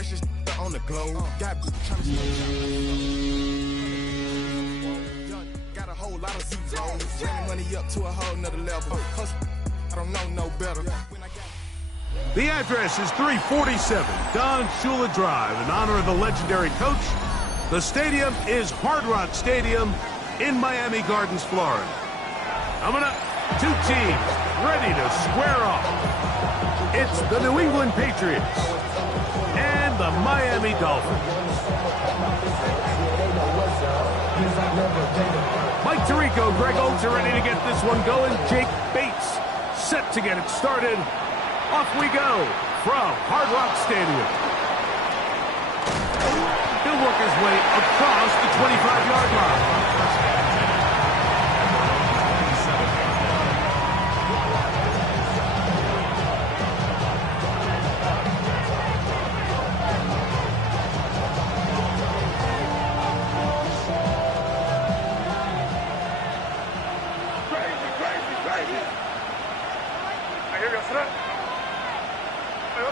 freshest on the globe. Got a whole lot of zeros. Running money up to a whole nother level. I don't know no better. The address is 347 Don Shula Drive in honor of the legendary coach. The stadium is Hard Rock Stadium in Miami Gardens, Florida. Coming up, two teams ready to square off. It's the New England Patriots and the Miami Dolphins. Mike Tirico, Greg Oates are ready to get this one going. Jake Bates set to get it started. Off we go from Hard Rock Stadium. He'll work his way across the 25-yard line.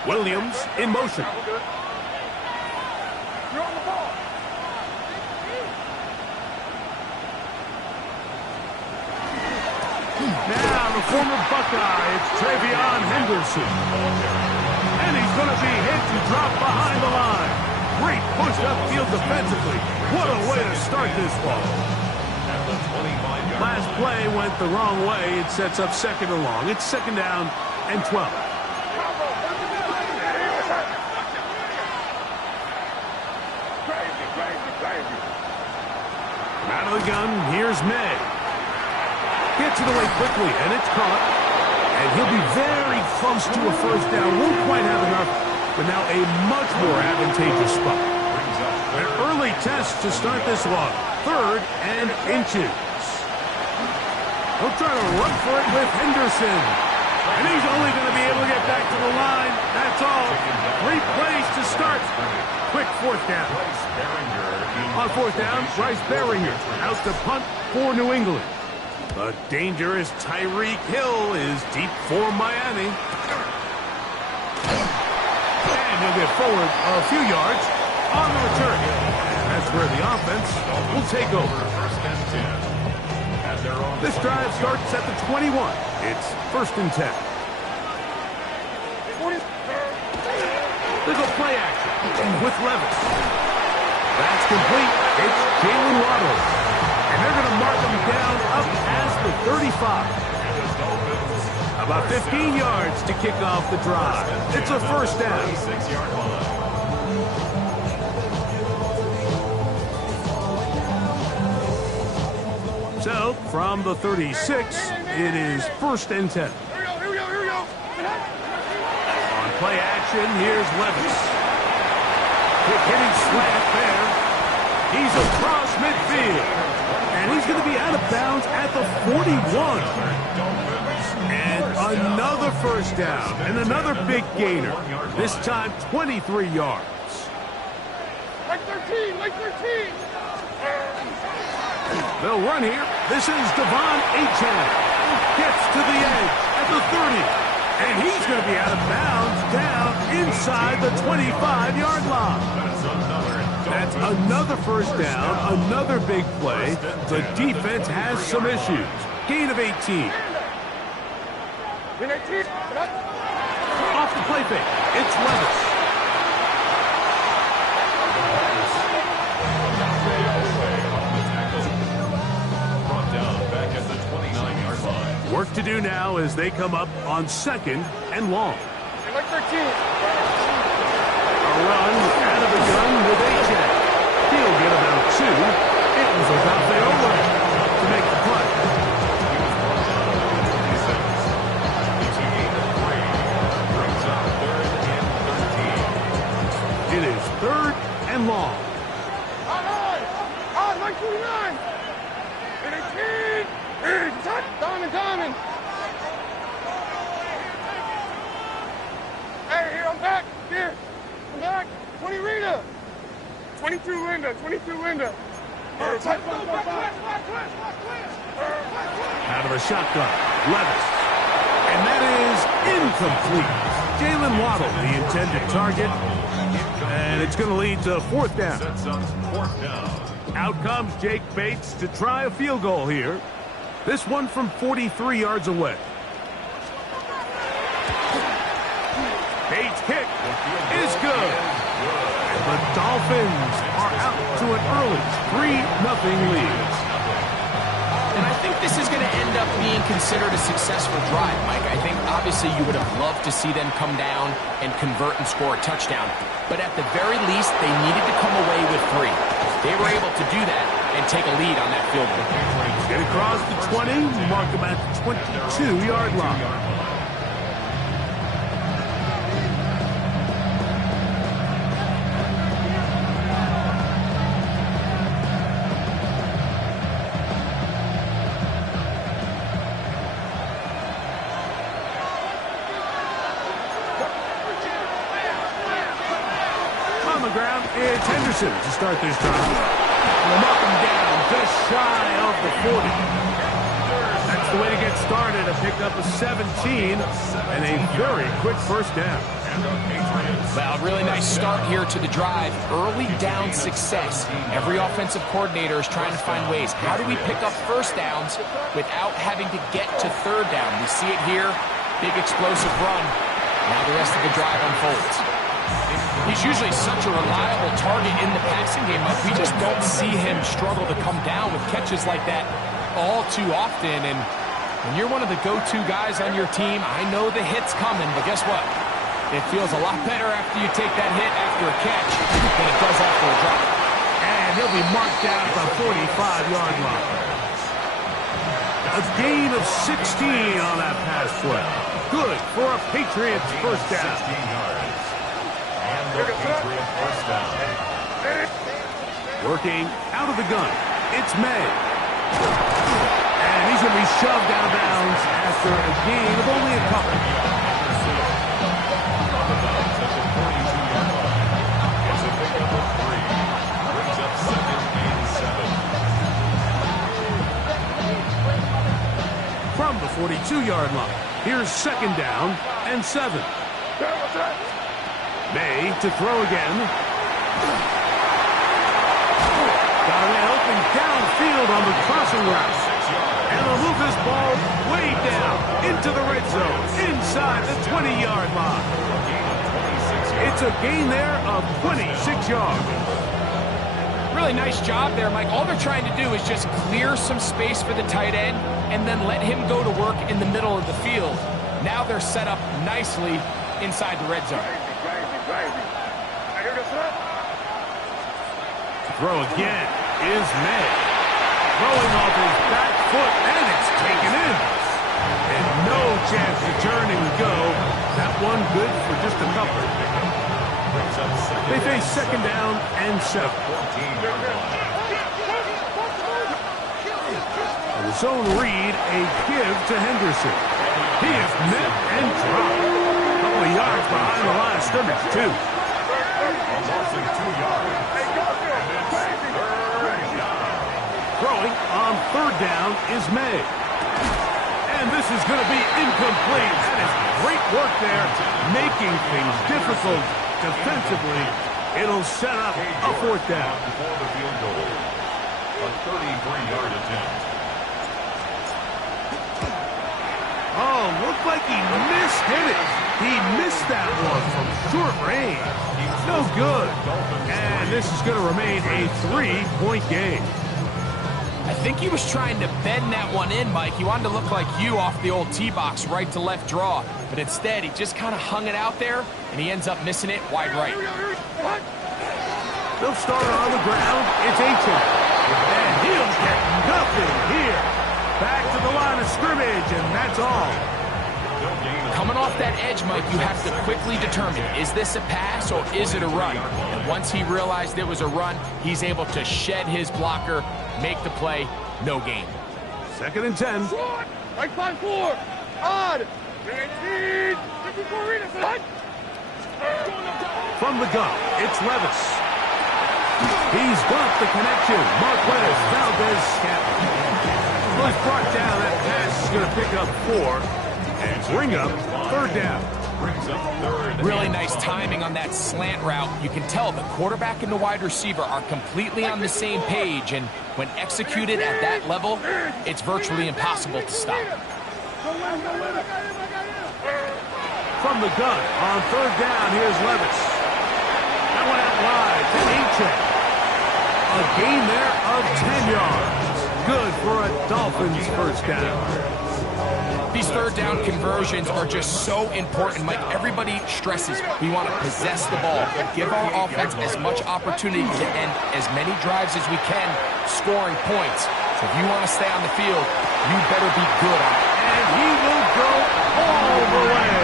Williams in motion. You're on the ball. Now the former Buckeye, it's Travion Henderson. And he's going to be hit and drop behind the line. Great push upfield defensively. What a way to start this ball. Last play went the wrong way. It sets up second and long. It's second down and 12. Out of the gun, here's May. Gets it away quickly, and it's caught. And he'll be very close to a first down. Won't quite have enough, but now a much more advantageous spot. An early test to start this one. 3rd and inches. He'll try to run for it with Henderson. And he's only going to be able to get back to the line. That's all. 3 plays to start. Quick 4th down. On 4th down, Bryce Baringer out to punt for New England. The dangerous Tyreek Hill is deep for Miami. And he'll get forward a few yards on the return. And that's where the offense will take over. This drive starts at the 21. It's 1st and 10. They go play action with Levis. That's complete. It's Jalen Waddle. And they're going to mark him down up as the 35. About 15 yards to kick off the drive. It's a first down. So, from the 36, it is 1st and 10. Here we go. On play action, here's Levis. Quick hitting slant there. He's across midfield. And he's going to be out of bounds at the 41. And another first down. And another big gainer. This time, 23 yards. Like 13. They'll run here. This is Devon Achane. Gets to the edge at the 30. And he's going to be out of bounds down inside the 25-yard line. That's another first down, another big play. The defense has some issues. Gain of 18. Off the play fake. It's Levis. Work to do now as they come up on 2nd and long. Like 13. A run out of the gun with Achane. He'll get about 2. It was about Viola to make the punt. It is 3rd and long. On, like 29. And 18. Diamond. Hey, here, I'm back. Here. I'm back. 20 Rita. 22 Linda. Out of a shotgun, Levis. And that is incomplete. Jalen Waddle, the intended target. It's going to lead to fourth down. Sets up fourth down. Out comes Jake Bates to try a field goal here. This one from 43 yards away. Bates' kick is good. And the Dolphins are out to an early 3-0 lead. And I think this is going to end up being considered a successful drive, Mike. I think obviously you would have loved to see them come down and convert and score a touchdown. But at the very least, they needed to come away with 3. They were able to do that and take a lead on that field goal. Get across the 20, mark them at the 22-yard line. It's Henderson to start this drive. We'll knock him down just shy of the 40. That's the way to get started. A pickup of 17 and a very quick first down. Well, really nice start here to the drive. Early down success. Every offensive coordinator is trying to find ways. How do we pick up first downs without having to get to third down? We see it here. Big explosive run. Now the rest of the drive unfolds. He's usually such a reliable target in the passing game, but we just don't see him struggle to come down with catches like that all too often. And when you're one of the go-to guys on your team, I know the hit's coming, but guess what? It feels a lot better after you take that hit after a catch than it does after a drop. And he'll be marked down at the 45-yard line. A gain of 16 on that pass play. Good for a Patriots first down. Working out of the gun, it's May. And he's going to be shoved out of bounds after a gain of only a couple. It's a pickup of 3. Brings up 2nd and 7. From the 42-yard line, here's 2nd down and 7. May to throw again. Got a man open downfield on the crossing route. And they'll move this ball way down into the red zone, inside the 20-yard line. It's a gain there of 26 yards. Really nice job there, Mike. All they're trying to do is just clear some space for the tight end and then let him go to work in the middle of the field. Now they're set up nicely inside the red zone. Throw again is May. Throwing off his back foot, and it's taken in. And no chance to turn and go. That one good for just a couple. They face 2nd down and 7. The zone read, a give to Henderson. He is met and dropped. A couple of yards behind the line of scrimmage, too. Almost 2 yards. Throwing on 3rd down is May. And this is going to be incomplete. That is great work there, making things difficult defensively. It'll set up a 4th down. Before the field goal, a 33-yard attempt. Oh, looked like he hit it. He missed that one from short range. No good. And this is going to remain a 3-point game. I think he was trying to bend that one in, Mike. He wanted to look like you off the old tee box, right to left draw. But instead, he just kind of hung it out there, and he ends up missing it wide right. They'll start on the ground. It's H.M. And he'll get nothing here. Back to the line of scrimmage, and that's all. Coming off that edge, Mike, you have to quickly determine, is this a pass or is it a run? And once he realized it was a run, he's able to shed his blocker, make the play, no gain. 2nd and 10. Like 5-4. Odd. From the gun, it's Levis. He's got the connection. Marquez Valdez-Scantling. Well, he's brought down. That pass is going to pick up 4 and bring up 3rd down. Brings up third. Really nice timing on that slant route. You can tell the quarterback and the wide receiver are completely on the same page, and when executed at that level, it's virtually impossible to stop. From the gun on third down, here's Levis. That one out wide to Achane. A gain there of 10 yards. Good for a Dolphins first down. These third down conversions are just so important. Mike, everybody stresses we want to possess the ball, give our offense as much opportunity to end as many drives as we can, scoring points. So if you want to stay on the field, you better be good on it. And he will go all the way.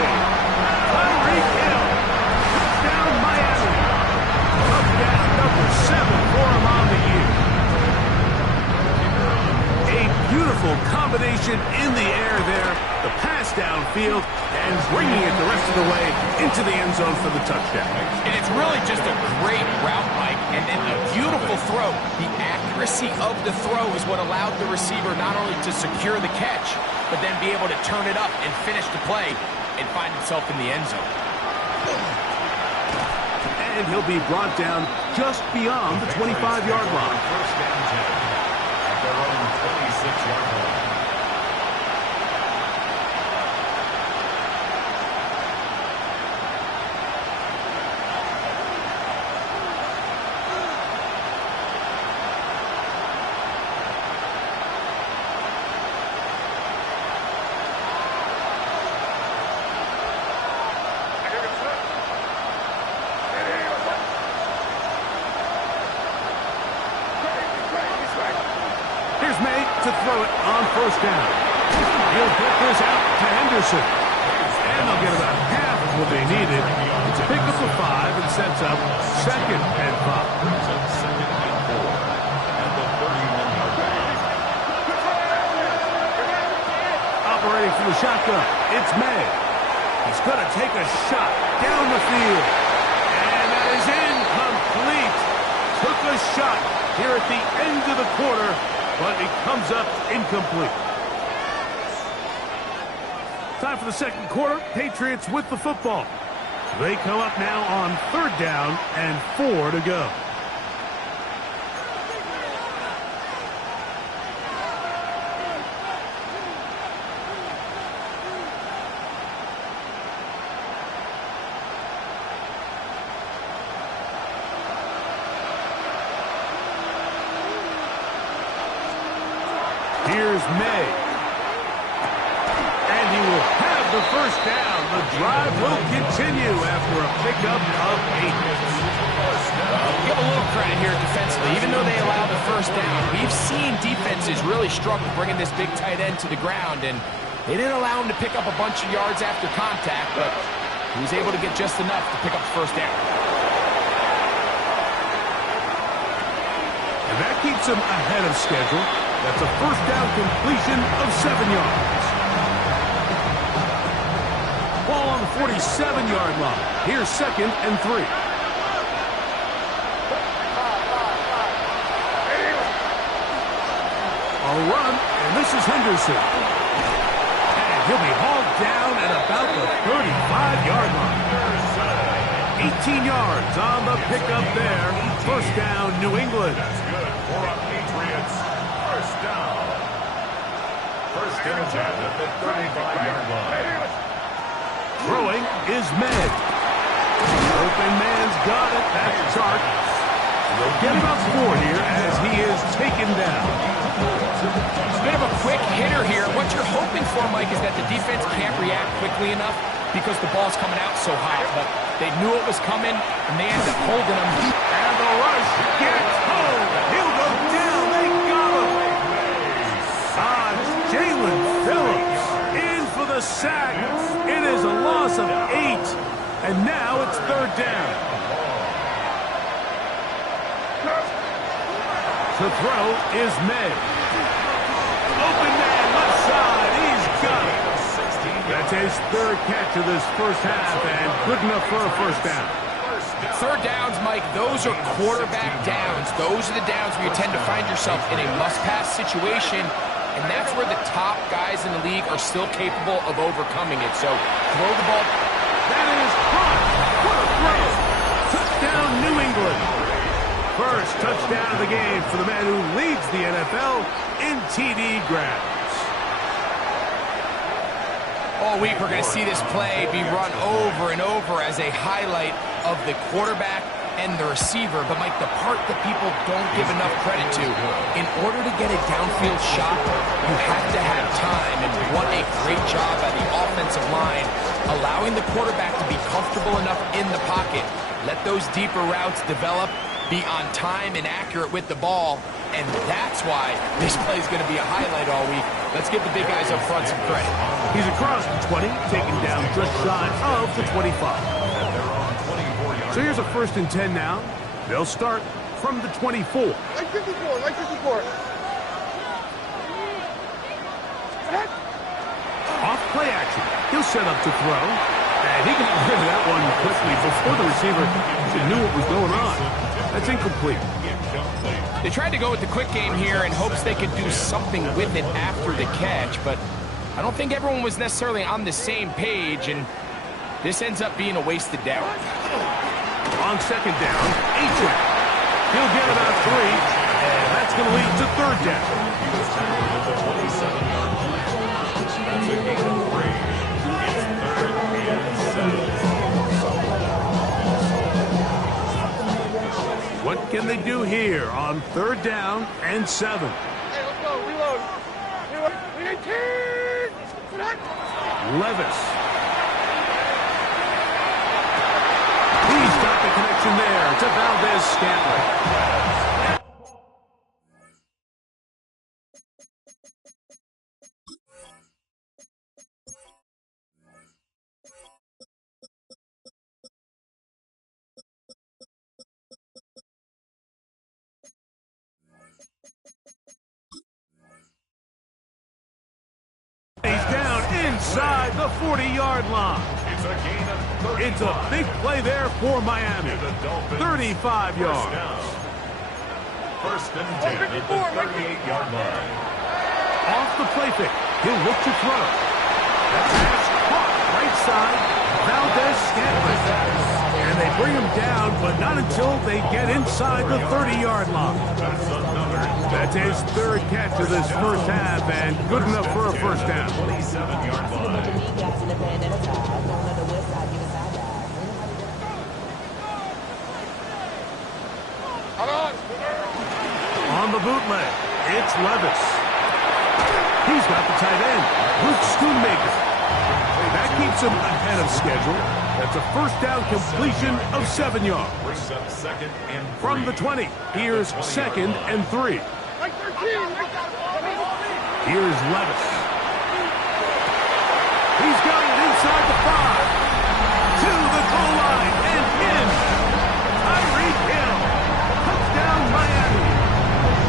Tyreek Hill. Touchdown Miami. Touchdown number 7 for him on the year. A beautiful combination in the air there. The pass downfield and bringing it the rest of the way into the end zone for the touchdown. And it's really just a great route, Mike, and then a beautiful throw. The accuracy of the throw is what allowed the receiver not only to secure the catch, but then be able to turn it up and finish the play and find himself in the end zone. And he'll be brought down just beyond the 25-yard line. First down 10 at their own 26-yard line. Here's May to throw it on first down. He'll get this out to Henderson. And they'll get about half of what they needed. It's a pickup of 5 and sets up second and 5. Brings up second and 4 at the 31-yard line. Operating from the shotgun, it's May. He's going to take a shot down the field. And that is incomplete. Took a shot here at the end of the quarter, but it comes up incomplete. Time for the second quarter. Patriots with the football. They come up now on third down and 4 to go. Here's May. And he will have the first down. The drive will continue after a pickup of 8. Give a little credit here defensively. Even though they allowed the first down, we've seen defenses really struggle bringing this big tight end to the ground, and they didn't allow him to pick up a bunch of yards after contact, but he was able to get just enough to pick up the first down. And that keeps him ahead of schedule. That's a first down completion of 7 yards. Ball on the 47-yard line. Here's second and 3. A run, and this is Henderson. And he'll be hauled down at about the 35-yard line. 18 yards on the pickup there. First down, New England. That's good for a Patriots first down. First down at the 35-yard line. Throwing is Med. Open man's got it. That's Chark. They'll get about 4 here as he is taken down. It's a bit of a quick hitter here. What you're hoping for, Mike, is that the defense can't react quickly enough because the ball's coming out so hot. But they knew it was coming, and they ended up holding him. And the rush gets home. He'll go down. They got him. Jalen Phillips in for the sack. It is a loss of 8. And now it's third down. To throw is May. Open man, left side. He's got it. That's his third catch of this first half, and good enough for a first down. Third downs, Mike, those are quarterback downs. Those are the downs where you tend to find yourself in a must-pass situation, and that's where the top guys in the league are still capable of overcoming it. So throw the ball That is caught. What a throw. Touchdown, New England. First touchdown of the game for the man who leads the NFL in TD grabs. All week we're going to see this play be run over and over as a highlight of the quarterback and the receiver. But, Mike, the part that people don't give enough credit to, in order to get a downfield shot, you have to have time. And what a great job by the offensive line, allowing the quarterback to be comfortable enough in the pocket, let those deeper routes develop, be on time and accurate with the ball. And that's why this play is going to be a highlight all week. Let's give the big guys up front some credit. He's across the 20, taken down just shy of the 25. So here's a 1st and 10 now. They'll start from the 24. Like 54, like 54. Off play action. He'll set up to throw. And he can get rid of that one quickly before the receiver knew what was going on. That's incomplete. They tried to go with the quick game here in hopes they could do something with it after the catch, but I don't think everyone was necessarily on the same page, and this ends up being a wasted down. On 2nd down, A-Track. He'll get about 3, and that's going to lead to 3rd down. That's a gain of 3. It's 3rd and 7. What can they do here on 3rd down and 7? Hey, let's go. Reload. We need 10. Levis. He's got the connection there to Valdez-Scantling. He's down inside the 40-yard line. It's a gain of 35. It's a big play there for Miami. 35 yards. 1st and 10 at the 38-yard line. Off the play fake. He'll look to throw. That pass caught right side. Valdez-Scantling. And they bring him down, but not until they get inside the 30-yard line. That's his 3rd catch of this 1st half, and good enough for a 1st down. 27-yard line. On the bootleg, it's Levis. He's got the tight end, Luke Schoonmaker. That keeps him ahead of schedule. That's a 1st down completion of 7 yards. Brings up 2nd and 3. From the 20, here's 2nd and 3. Like 13. Here's Levis. He's got it inside the 5. To the goal line and in. Tyreek Hill. Touchdown, Miami.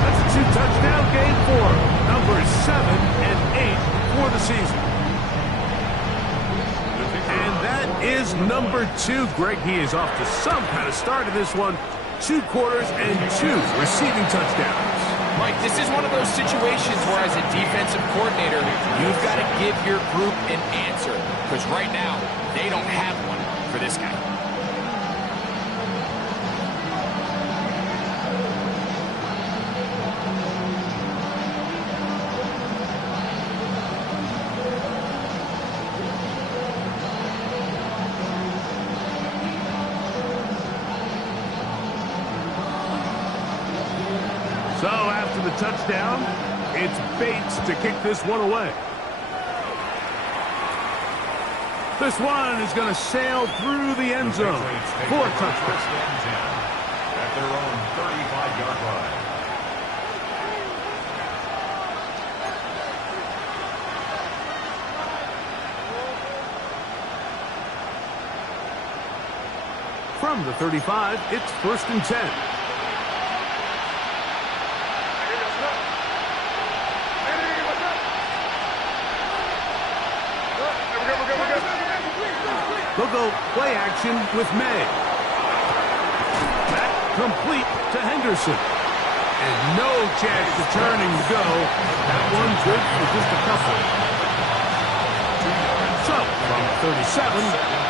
That's a 2-touchdown game for numbers 7 and 8 for the season. And that is number 2. Greg, he is off to some kind of start in this one. 2 quarters and 2 receiving touchdowns. Mike, this is one of those situations where as a defensive coordinator, you've got to give your group an answer. Because right now, they don't have one for this guy. So after the touchdown, it's Bates to kick this one away. This one is going to sail through the end zone for a touchdown. At their own 35-yard line. From the 35, it's 1st and 10. They'll go play action with May. That complete to Henderson. And no chance to turn and go. That one good for just a couple. So From 37,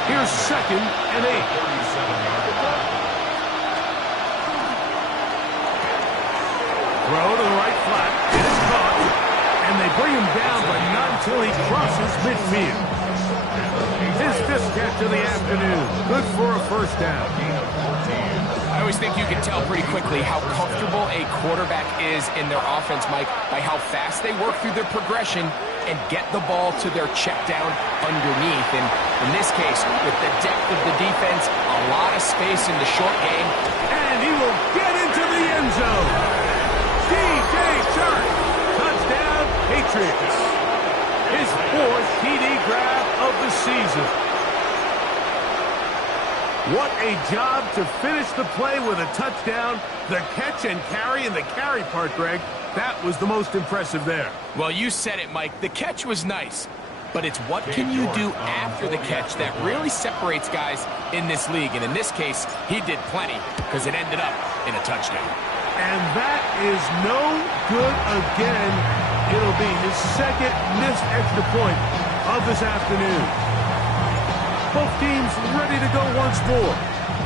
here's 2nd and 8. 37-yard line. Throw to the right flat. It is caught. And they bring him down, but not until he crosses midfield. His 5th catch of the afternoon. Good for a first down. I always think you can tell pretty quickly how comfortable a quarterback is in their offense, Mike, by how fast they work through their progression and get the ball to their check down underneath. And in this case, with the depth of the defense, a lot of space in the short game. And he will get into the end zone. DJ Chark, touchdown, Patriots. His 4th TD grab of the season. What a job to finish the play with a touchdown. The catch and carry, and the carry part, Greg, that was the most impressive there. Well, you said it, Mike. The catch was nice, but it's what can you do after the catch that really separates guys in this league. And in this case, he did plenty because it ended up in a touchdown. And that is no good again. It'll be his 2nd missed extra point of this afternoon. Both teams ready to go once more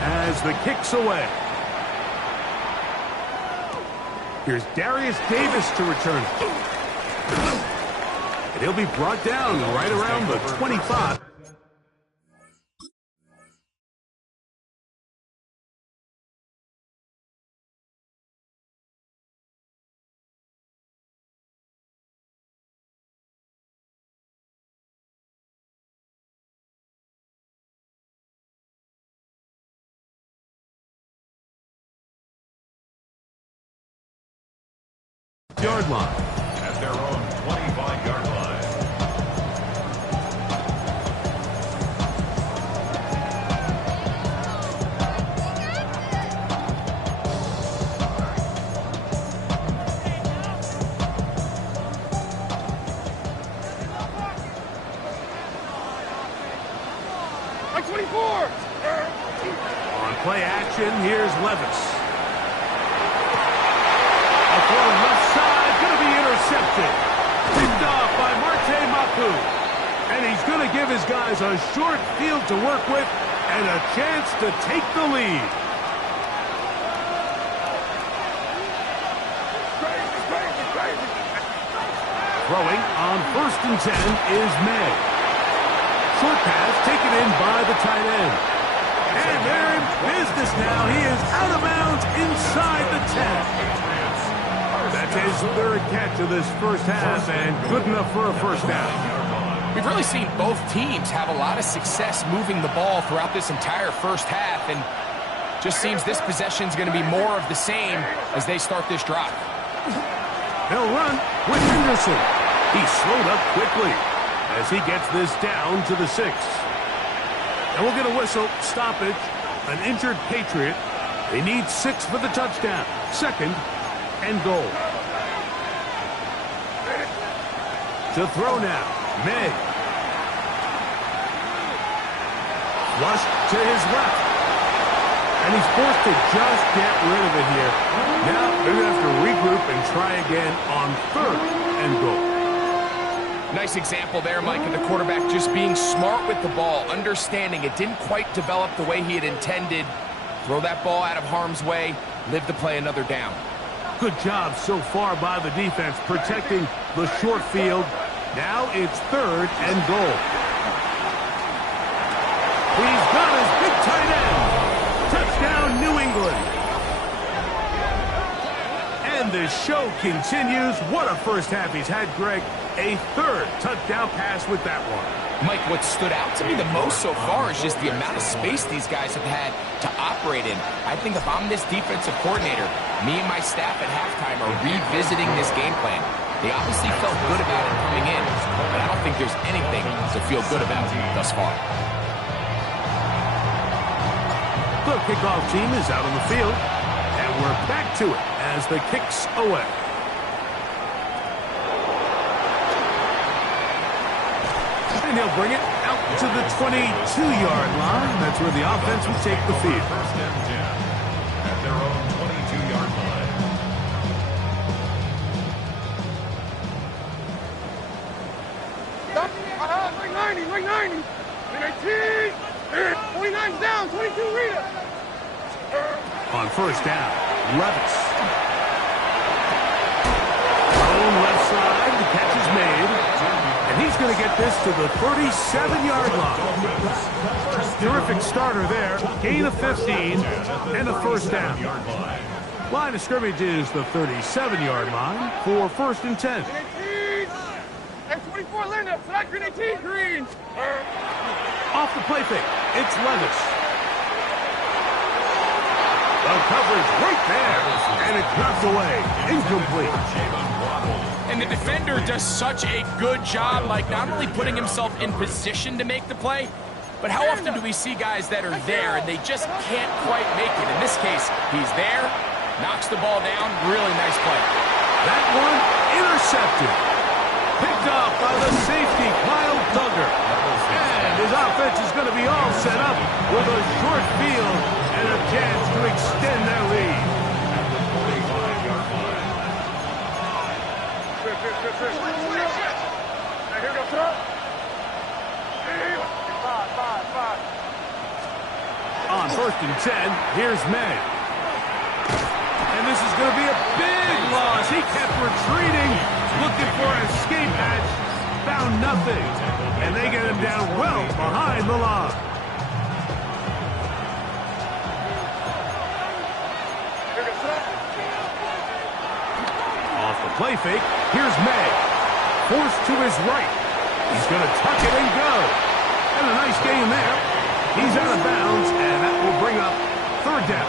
as the kick's away. Here's Darius Davis to return. And he'll be brought down right around the 25. Yard line. At their own 25-yard line. Like 24. On play action, here's Levis. A throw left side, going to be intercepted. Picked off by Marte Mapu. And he's going to give his guys a short field to work with and a chance to take the lead. Throwing on 1st and 10 is May. Short pass taken in by the tight end. And they're in business now. He is out of bounds inside the 10. That's his 3rd catch of this first half, and good enough for a first down. We've really seen both teams have a lot of success moving the ball throughout this entire first half, and just seems this possession is going to be more of the same as they start this drive. He'll run with Henderson. He slowed up quickly as he gets this down to the 6. And we'll get a whistle, stoppage, an injured Patriot. They need 6 for the touchdown. 2nd and goal. To throw now, May. Flush to his left. And he's forced to just get rid of it here. Now they're going to have to regroup and try again on 3rd and goal. Nice example there, Mike, of the quarterback just being smart with the ball, understanding it didn't quite develop the way he had intended. Throw that ball out of harm's way, live to play another down. Good job so far by the defense protecting the short field. Now it's 3rd and goal. He's got his big tight end. Touchdown, New England. And the show continues. What a first half he's had, Greg. A 3rd touchdown pass with that one. Mike, what stood out to me the most so far is just the amount of space these guys have had to operate in. I think if I'm this defensive coordinator, me and my staff at halftime are revisiting this game plan. They obviously felt good about it coming in, but I don't think there's anything to feel good about thus far. The kickoff team is out on the field, and we're back to it as the kick's away. And he'll bring it out to the 22-yard line. That's where the offense will take the field. 1st and 10 at their own 22-yard line. Stop. Right 90, right 90. 18. 29's down. 22 Rita. On first down, Levis. Thrown left side, the catch is made. And he's going to get this to the 37-yard line. Terrific starter there. Gain of 15 and a first down. Line of scrimmage is the 37-yard line for first and 10. 18. And 24 Linda. Select green 18. Green. Off the play fake, it's Levis. The coverage right there, and it drops away. Incomplete. And the defender does such a good job, like not only putting himself in position to make the play, but how often do we see guys that are there and they just can't quite make it? In this case, he's there, knocks the ball down, really nice play. That one intercepted. Picked off by the safety, Kyle Duggar. And his offense is going to be all set up with a short field and a chance to extend their lead. Here we go, throw. Five. On first and 10, here's May. And this is going to be a big loss. He kept retreating, looking for an escape hatch, found nothing. And they get him down well behind the line. Off the play fake, here's May. Forced to his right. He's going to tuck it and go. And a nice gain there. He's out of bounds, and that will bring up third down.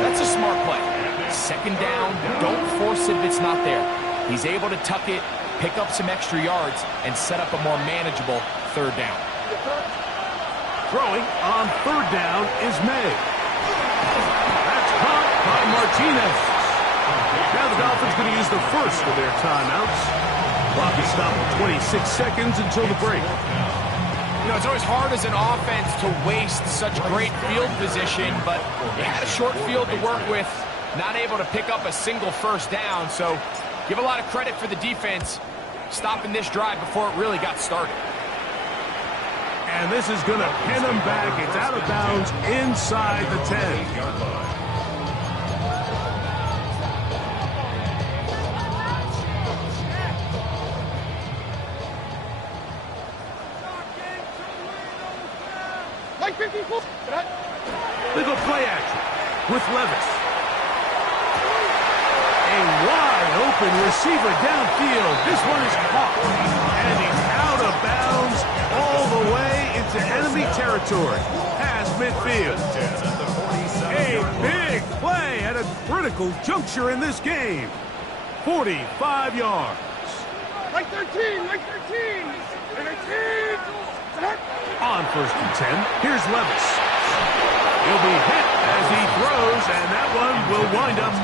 That's a smart play. Second down, don't force it if it's not there. He's able to tuck it, pick up some extra yards, and set up a more manageable third down. Throwing on third down is May. That's caught by Martinez. Now the Dolphins going to use the first of their timeouts. Clock is stopped at 26 seconds until the break. You know, it's always hard as an offense to waste such great field position, but they had a short field to work with, not able to pick up a single first down, so give a lot of credit for the defense stopping this drive before it really got started. And this is going to pin them back. It's out of bounds inside the 10. They go play action with Levis. A wide open receiver downfield. This one is caught. And he's out of bounds all the way into enemy territory. Past midfield. A big play at a critical juncture in this game. 45 yards. Like 13. On first and 10, here's Levis. He'll be hit as he throws, and that one will wind up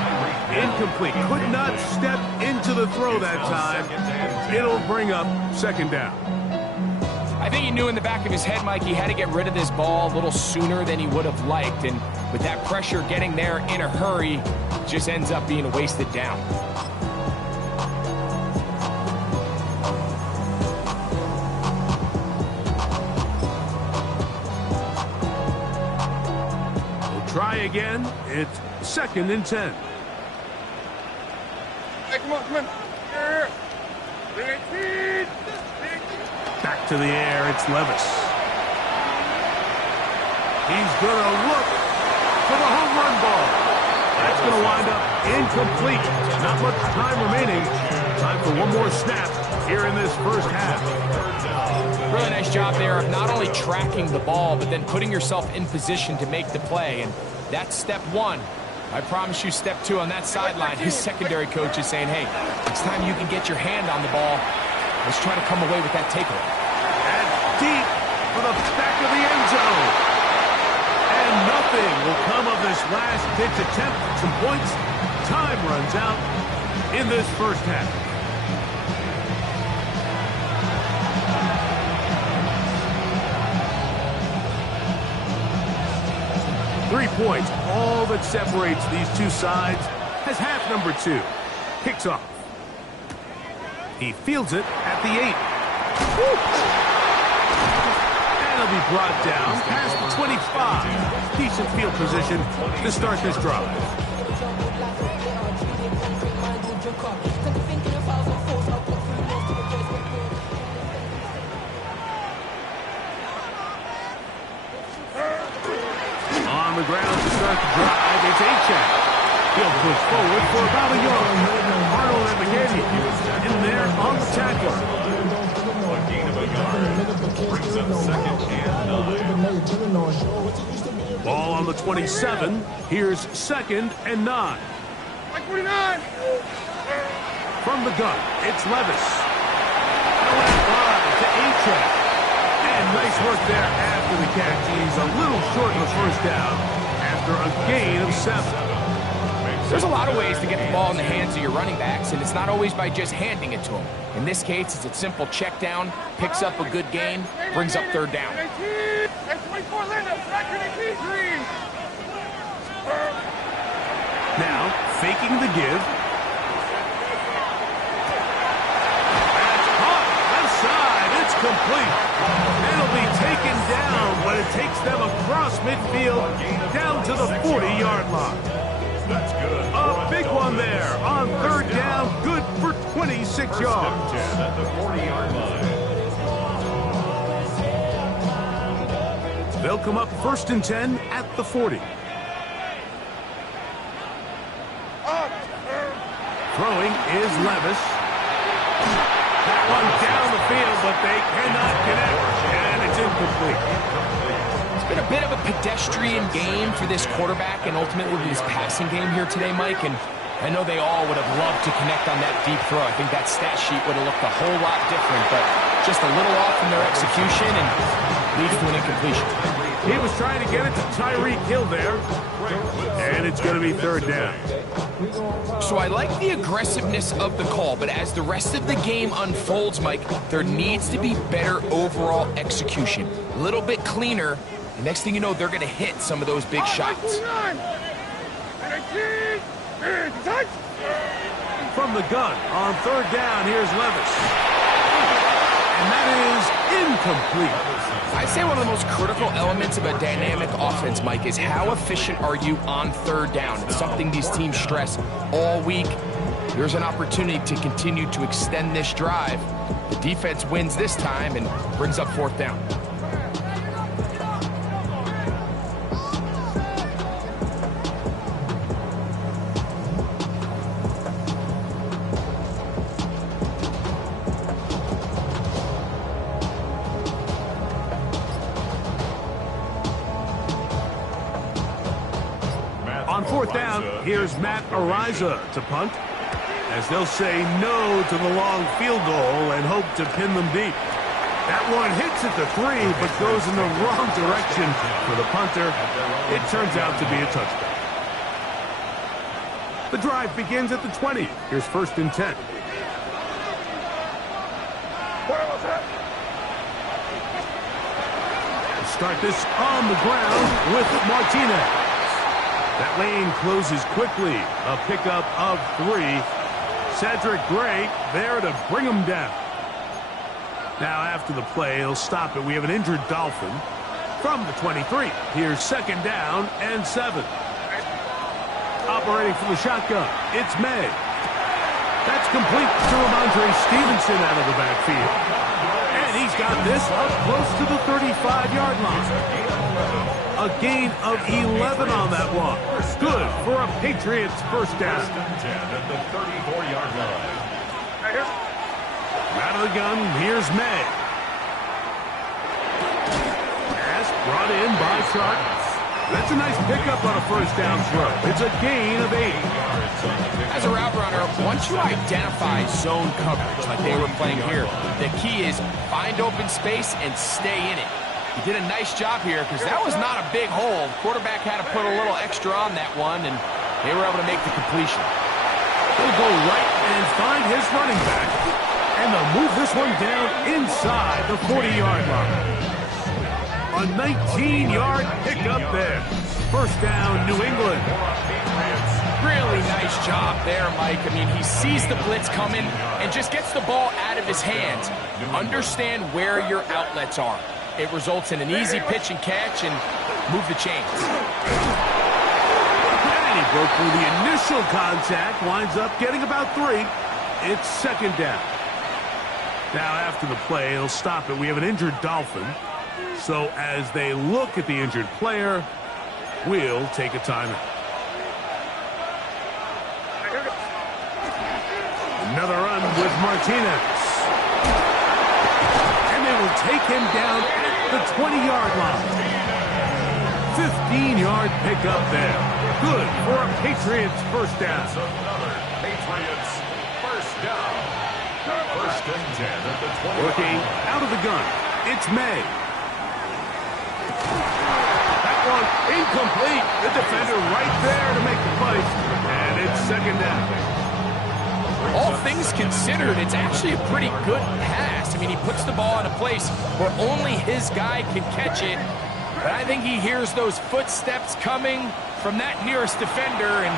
incomplete. Could not step into the throw that time. It'll bring up second down. I think he knew in the back of his head, Mike, he had to get rid of this ball a little sooner than he would have liked, and with that pressure getting there in a hurry, it just ends up being a wasted down. Try again. It's second and 10. Hey, come on. Here. 18. Back to the air. It's Levis. He's going to look for the home run ball. That's going to wind up incomplete. Not much time remaining. Time for one more snap here in this first half. Really nice job there of not only tracking the ball, but then putting yourself in position to make the play. And that's step one. I promise you step two on that sideline. His secondary coach is saying, hey, it's time you can get your hand on the ball. Let's try to come away with that takeaway. And deep for the back of the end zone. And nothing will come of this last-ditch attempt at some points. Time runs out in this first half. 3 points, all that separates these two sides, as half number 2 kicks off. He fields it at the 8. Woo! And he'll be brought down past the 25. Decent field position to start this drive. On the ground to start the drive, it's Achek. He'll push forward for about a yard. Arnold and McGahee in there on the tackle. A gain of a yard brings up second and 9. Ball on the 27. Here's second and 9. 49. From the gun, it's Levis. To Achek. And nice work there after the catch. He's a little short of the first down after a gain of 7. There's a lot of ways to get the ball in the hands of your running backs, and it's not always by just handing it to them. In this case, it's a simple check down, picks up a good gain, brings up third down. Now, faking the give. That's caught. Left side. It's complete. It'll be taken down, but it takes them across midfield down to the 40-yard line. That's good. A big one there on third down. Good for 26 yards. At the 40-yard line. They'll come up first and 10 at the 40. Throwing is Levis. That one down the field, but they cannot connect, and it's incomplete. It's been a bit of a pedestrian game for this quarterback and ultimately this passing game here today, Mike, and I know they all would have loved to connect on that deep throw. I think that stat sheet would have looked a whole lot different, but just a little off in their execution and leads to an incompletion. He was trying to get it to Tyreek Hill there, and it's going to be third down. So I like the aggressiveness of the call, but as the rest of the game unfolds, Mike, there needs to be better overall execution. A little bit cleaner. The next thing you know, they're going to hit some of those big shots. From the gun on third down, here's Levis. And that is incomplete. I'd say one of the most critical elements of a dynamic offense, Mike, is how efficient are you on third down? It's something these teams stress all week. There's an opportunity to continue to extend this drive. The defense wins this time and brings up fourth down. On fourth down, here's Matt Ariza to punt, as they'll say no to the long field goal and hope to pin them deep. That one hits at the 3, but goes in the wrong direction for the punter. It turns out to be a touchdown. The drive begins at the 20. Here's first and 10. Start this on the ground with Martinez. That lane closes quickly. A pickup of 3. Cedric Gray there to bring him down. Now after the play, he'll stop it. We have an injured Dolphin from the 23. Here's second down and 7. Operating from the shotgun, it's May. That's complete to Ramondre Stevenson out of the backfield. And he's got this up close to the 35-yard line. A gain of 11 on that one. Good for a Patriots first down. At the 34-yard line. Out of the gun, here's May. Pass brought in by Sharp. That's a nice pickup on a first down throw. It's a gain of 8. As a route runner, once you identify zone coverage like they were playing here, the key is find open space and stay in it. He did a nice job here because that was not a big hole. The quarterback had to put a little extra on that one, and they were able to make the completion. He'll go right and find his running back, and they'll move this one down inside the 40-yard line. A 19-yard pickup there. First down, New England. Really nice job there, Mike. I mean, he sees the blitz coming and just gets the ball out of his hands. Understand where your outlets are. it results in an easy pitch and catch and move the chains. And he broke through the initial contact, winds up getting about 3. It's second down. Now after the play, he'll stop it. We have an injured Dolphin. So as they look at the injured player, we'll take a timeout. Another run with Martinez. And they will take him down at the 20-yard line. 15-yard pickup there. Good for a Patriots first down. That's another Patriots first down. First and 10 at the 20. Working out of the gun. It's May. That one incomplete. The defender right there to make the play. And it's second down. All things considered, it's actually a pretty good pass. I mean, he puts the ball in a place where only his guy can catch it. But I think he hears those footsteps coming from that nearest defender, and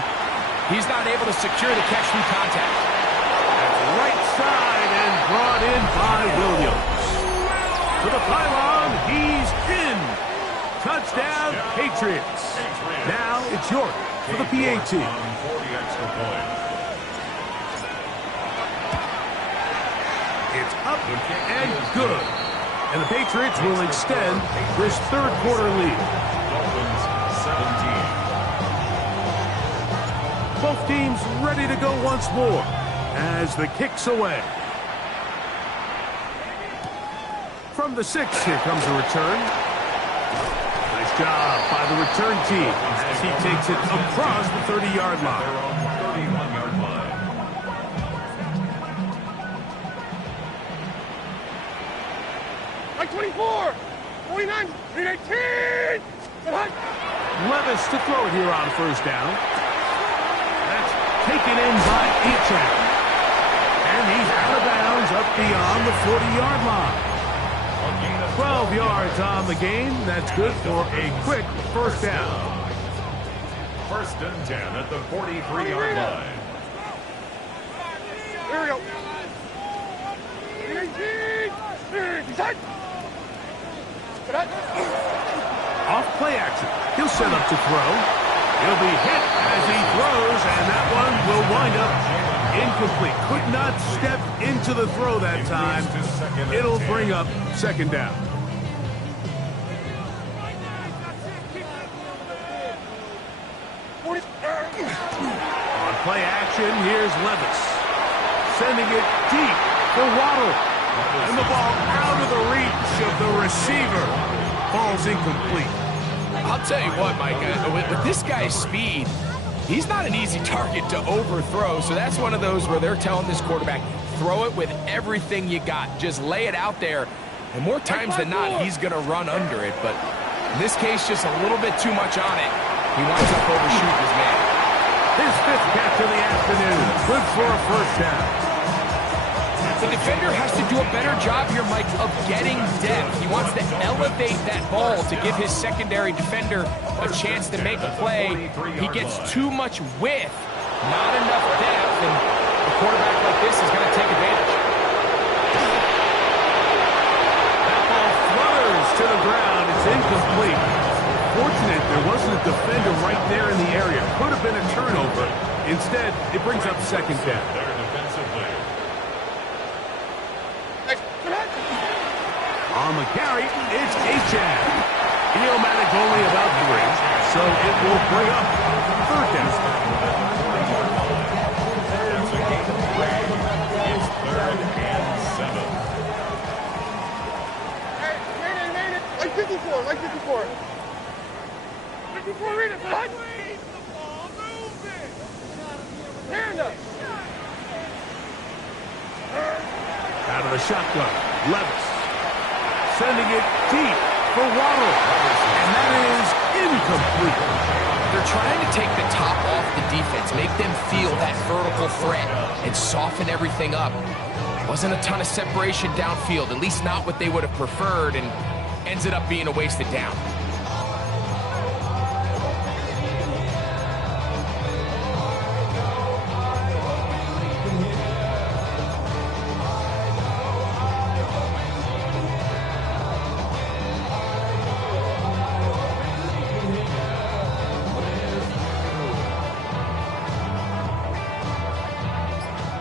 he's not able to secure the catch through contact. That's right side and brought in by Williams. To the pylon, he's in. Touchdown, Patriots. Now it's York for the PAT. 40 extra points. It's up and good. And the Patriots will extend this third quarter lead. Dolphins 17. Both teams ready to go once more as the kick's away. From the 6, here comes a return. Nice job by the return team as he takes it across the 30-yard line. They're on the 31-yard line. Like 24, 49, 18. Levis to throw it here on first down. That's taken in by Echan. And he's out of bounds up beyond the 40-yard line. 12 yards on the game. That's good for a quick first down. First and 10 at the 43-yard line. Here we go. 18. Off play action. He'll set up to throw. He'll be hit as he throws, and that one will wind up incomplete. Could not step into the throw that time. It'll bring up second down. On play action, here's Levis. Sending it deep for Waddle. And the ball out of the reach of the receiver. Falls incomplete. I'll tell you what, Mike, with this guy's speed, he's not an easy target to overthrow. So that's one of those where they're telling this quarterback, throw it with everything you got. Just lay it out there. And more times than not, he's going to run under it. But in this case, just a little bit too much on it. He winds up overshooting his man. His 5th catch of the afternoon. Good for a first down. The defender has to do a better job here, Mike, of getting depth. He wants to elevate that ball to give his secondary defender a chance to make a play. He gets too much width, not enough depth, and a quarterback like this is going to take advantage. That ball flutters to the ground. It's incomplete. Fortunate there wasn't a defender right there in the area. Could have been a turnover. Instead, it brings up second down. On the carry, it's Echan. He'll manage only about 3, so it will bring up third down. It's 3rd and 7. Hey, made it. Like 54, like 54. 54, read it, bud. Hand up. Out of the shotgun, Levis. Sending it deep for Waddle. And that is incomplete. They're trying to take the top off the defense, make them feel that vertical threat, and soften everything up. Wasn't a ton of separation downfield, at least not what they would have preferred, and ends up being a wasted down.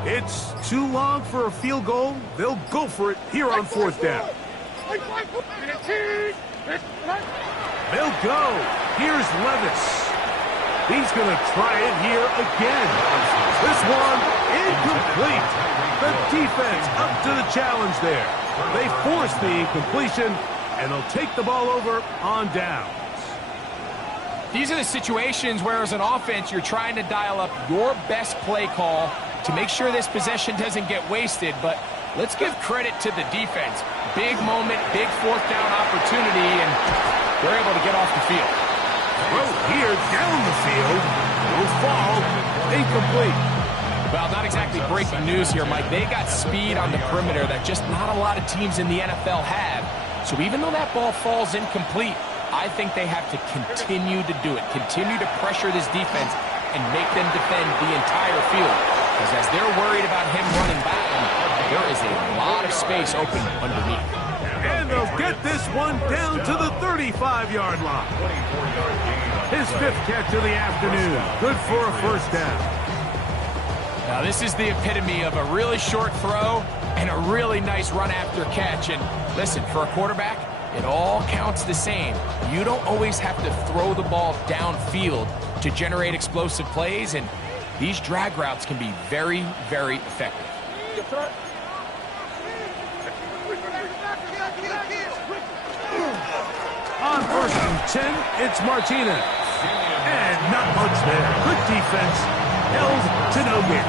It's too long for a field goal. They'll go for it here on fourth down. They'll go. Here's Levis. He's going to try it here again. This one incomplete. The defense up to the challenge there. They force the incompletion, and they'll take the ball over on downs. These are the situations where, as an offense, you're trying to dial up your best play call to make sure this possession doesn't get wasted. But let's give credit to the defense. Big moment, big fourth down opportunity, and they're able to get off the field. Throw here down the field. Will fall. Incomplete. Well, not exactly breaking news here, Mike. They got speed on the perimeter that just not a lot of teams in the NFL have. So even though that ball falls incomplete, I think they have to continue to do it. Continue to pressure this defense and make them defend the entire field. Because as they're worried about him running back, there is a lot of space open underneath. And they'll get this one down to the 35-yard line. His fifth catch of the afternoon. Good for a first down. Now this is the epitome of a really short throw and a really nice run after catch. And listen, for a quarterback, it all counts the same. You don't always have to throw the ball downfield to generate explosive plays, and these drag routes can be very, very effective. On first and 10, it's Martinez. And not much there. Good defense. Held to no gain.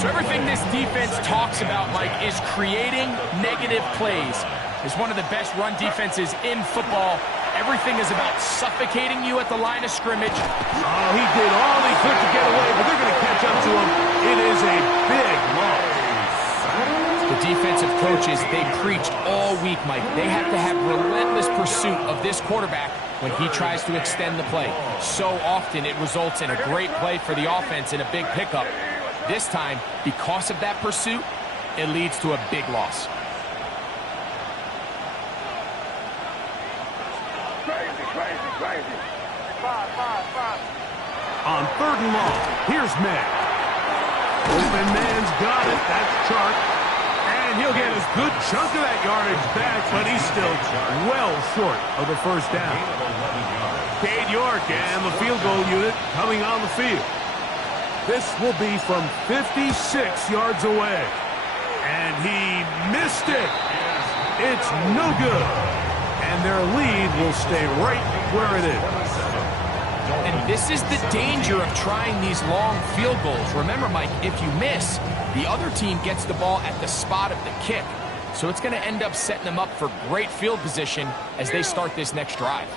So everything this defense talks about, Mike, is creating negative plays. It's one of the best run defenses in football. Everything is about suffocating you at the line of scrimmage. Oh, he did all he could to get away, but they're going to catch up to him. It is a big loss. The defensive coaches, they preached all week, Mike. They have to have relentless pursuit of this quarterback when he tries to extend the play. So often it results in a great play for the offense and a big pickup. This time, because of that pursuit, it leads to a big loss. Crazy. Five. On third and long, here's May. Open man's got it. That's Chark. And he'll get a good chunk of that yardage back, but he's still well short of the first down. Cade York and the field goal unit coming on the field. This will be from 56 yards away. And he missed it. It's no good. And their lead will stay right where it is. And this is the danger of trying these long field goals. Remember, Mike, if you miss, the other team gets the ball at the spot of the kick. So it's going to end up setting them up for great field position as they start this next drive.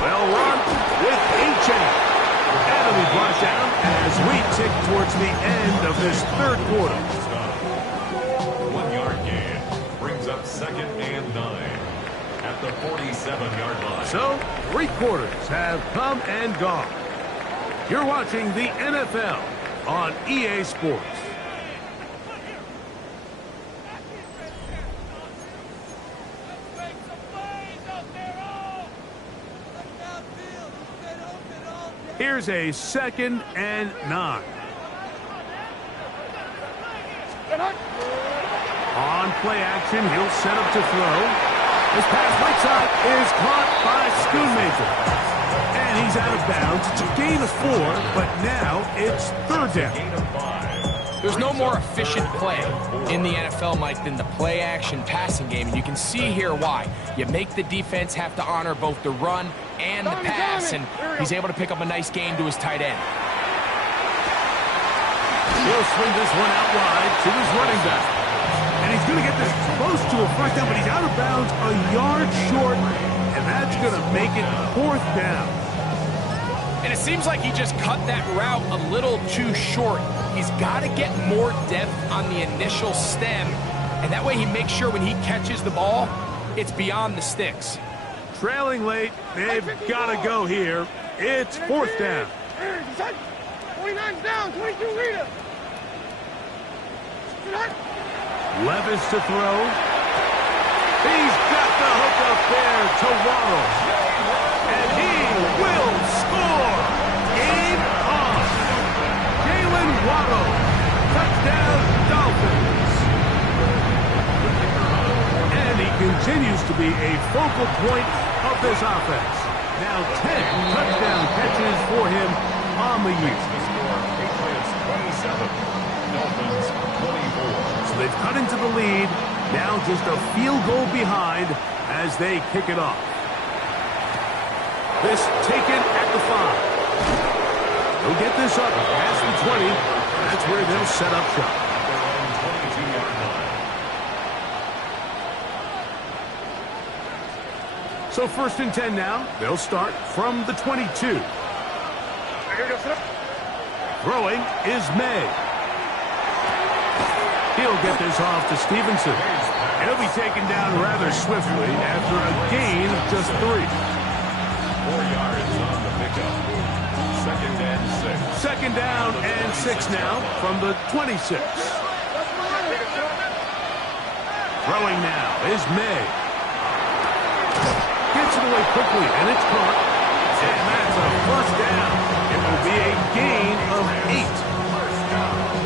Well run with H.A. And it'll be brought down as we tick towards the end of this third quarter. 1 yard gain brings up second and 9 at the 47-yard line. So, 3 quarters have come and gone. You're watching the NFL on EA Sports. Here's a 2nd and 9. On play action, he'll set up to throw. His pass right side is caught by Schoonmaker. And he's out of bounds. It's a gain of 4, but now it's third down. There's no more efficient play in the NFL, Mike, than the play action passing game. And you can see here why. You make the defense have to honor both the run and the pass, and he's able to pick up a nice gain to his tight end. He'll swing this one out wide to his running back. And he's going to get this close to a first down, but he's out of bounds a yard short, and that's going to make it fourth down. And it seems like he just cut that route a little too short. He's got to get more depth on the initial stem, and that way he makes sure when he catches the ball, it's beyond the sticks. Trailing late, they've got to go here. It's fourth down. 29's down, 22 leader. Levis to throw. He's got the hook up there to Waddle. And he Touchdown, Dolphins. And he continues to be a focal point of this offense. Now 10 touchdown catches for him on the year. Patriots 27, Dolphins 24. So they've cut into the lead. Now just a field goal behind as they kick it off. This taken at the 5. They'll get this up past the 20. That's where they'll set up shop. Their own 22-yard line. So 1st and 10 now. They'll start from the 22. Throwing is May. He'll get this off to Stevenson. He'll be taken down rather swiftly after a gain of just 3. 4 yards on the pickup. 2nd and 6. 2nd down and 6 now from the 26. Throwing now is May. Gets it away quickly, and it's caught. And that's a 1st down. It will be a gain of 8.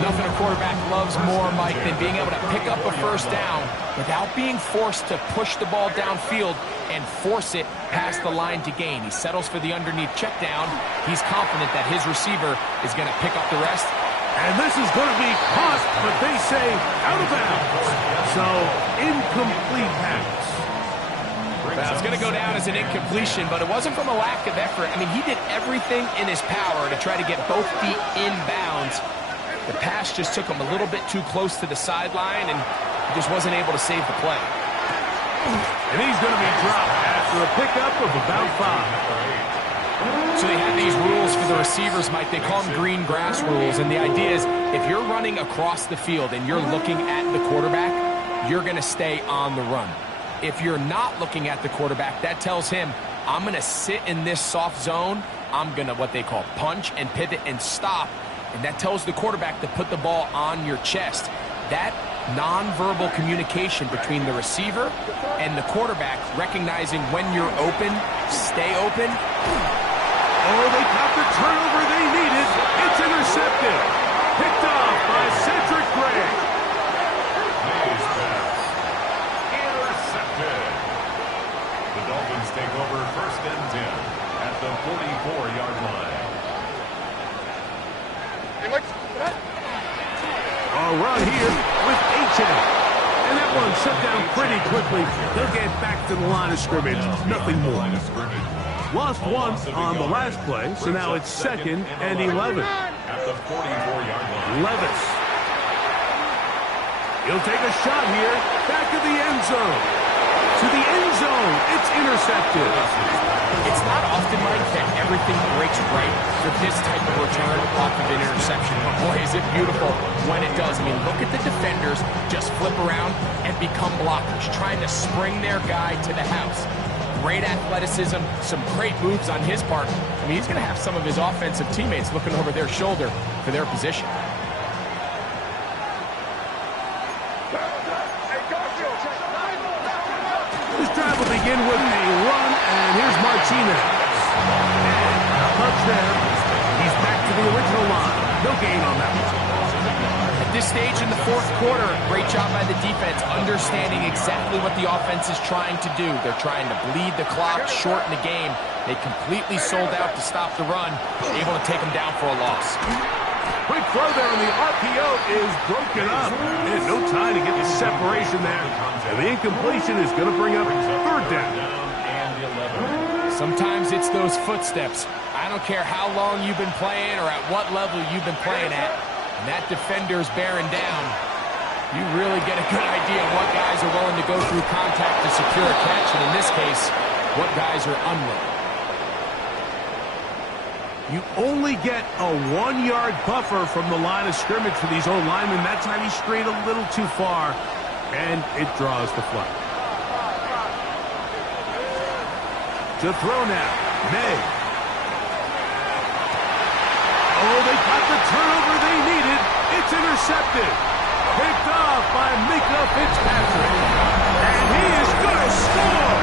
Nothing a quarterback loves more, Mike, than being able to pick up a 1st down without being forced to push the ball downfield and force it past the line to gain. He settles for the underneath check down. He's confident that his receiver is going to pick up the rest. And this is going to be caught, but they say out of bounds. So, incomplete pass. Well, it's going to go down as an incompletion, but it wasn't from a lack of effort. I mean, he did everything in his power to try to get both feet in bounds. The pass just took him a little bit too close to the sideline, and he just wasn't able to save the play. And he's going to be dropped after a pickup of about 5. So they have these rules for the receivers, Mike. They call them green grass rules, and the idea is if you're running across the field and you're looking at the quarterback, you're going to stay on the run. If you're not looking at the quarterback, that tells him, I'm going to sit in this soft zone. I'm going to what they call punch and pivot and stop. And that tells the quarterback to put the ball on your chest. That nonverbal communication between the receiver and the quarterback, recognizing when you're open, stay open. Oh, they got the turnover they needed. It's intercepted. Picked off by Cedric Gray. May's pass. Intercepted. The Dolphins take over 1st and 10 at the 44-yard line. A run here with H.M. And that one shut down pretty quickly. They'll get back to the line of scrimmage. Nothing more. Lost 1 on the last play, so now it's 2nd and 11. At the 44-yard line. Levis. He'll take a shot here. Back of the end zone. To the end zone. It's intercepted. It's not often, Mike, that everything breaks right for this type of return off of an interception. But boy, is it beautiful when it does. I mean, look at the defenders just flip around and become blockers, trying to spring their guy to the house. Great athleticism, some great moves on his part. I mean, he's going to have some of his offensive teammates looking over their shoulder for their position. This drive will begin with a run, and here's Martinez. And touchdown. He's back to the original line. No gain on that one. At this stage in the 4th quarter, great job by the defense, understanding exactly what the offense is trying to do. They're trying to bleed the clock, shorten the game. They completely sold out to stop the run, able to take them down for a loss. Quick throw there, and the RPO is broken up. And no time to get the separation there. And the incompletion is going to bring up 3rd down. Sometimes it's those footsteps. I don't care how long you've been playing or at what level you've been playing at. And that defender's bearing down. You really get a good idea of what guys are willing to go through contact to secure a catch. And in this case, what guys are unwilling. You only get a 1-yard buffer from the line of scrimmage for these old linemen. That time he strayed a little too far, and it draws the flag. To throw now, May. Oh, they got the turnover they needed. It's intercepted. Picked off by Mika Fitzpatrick. And he is going to score.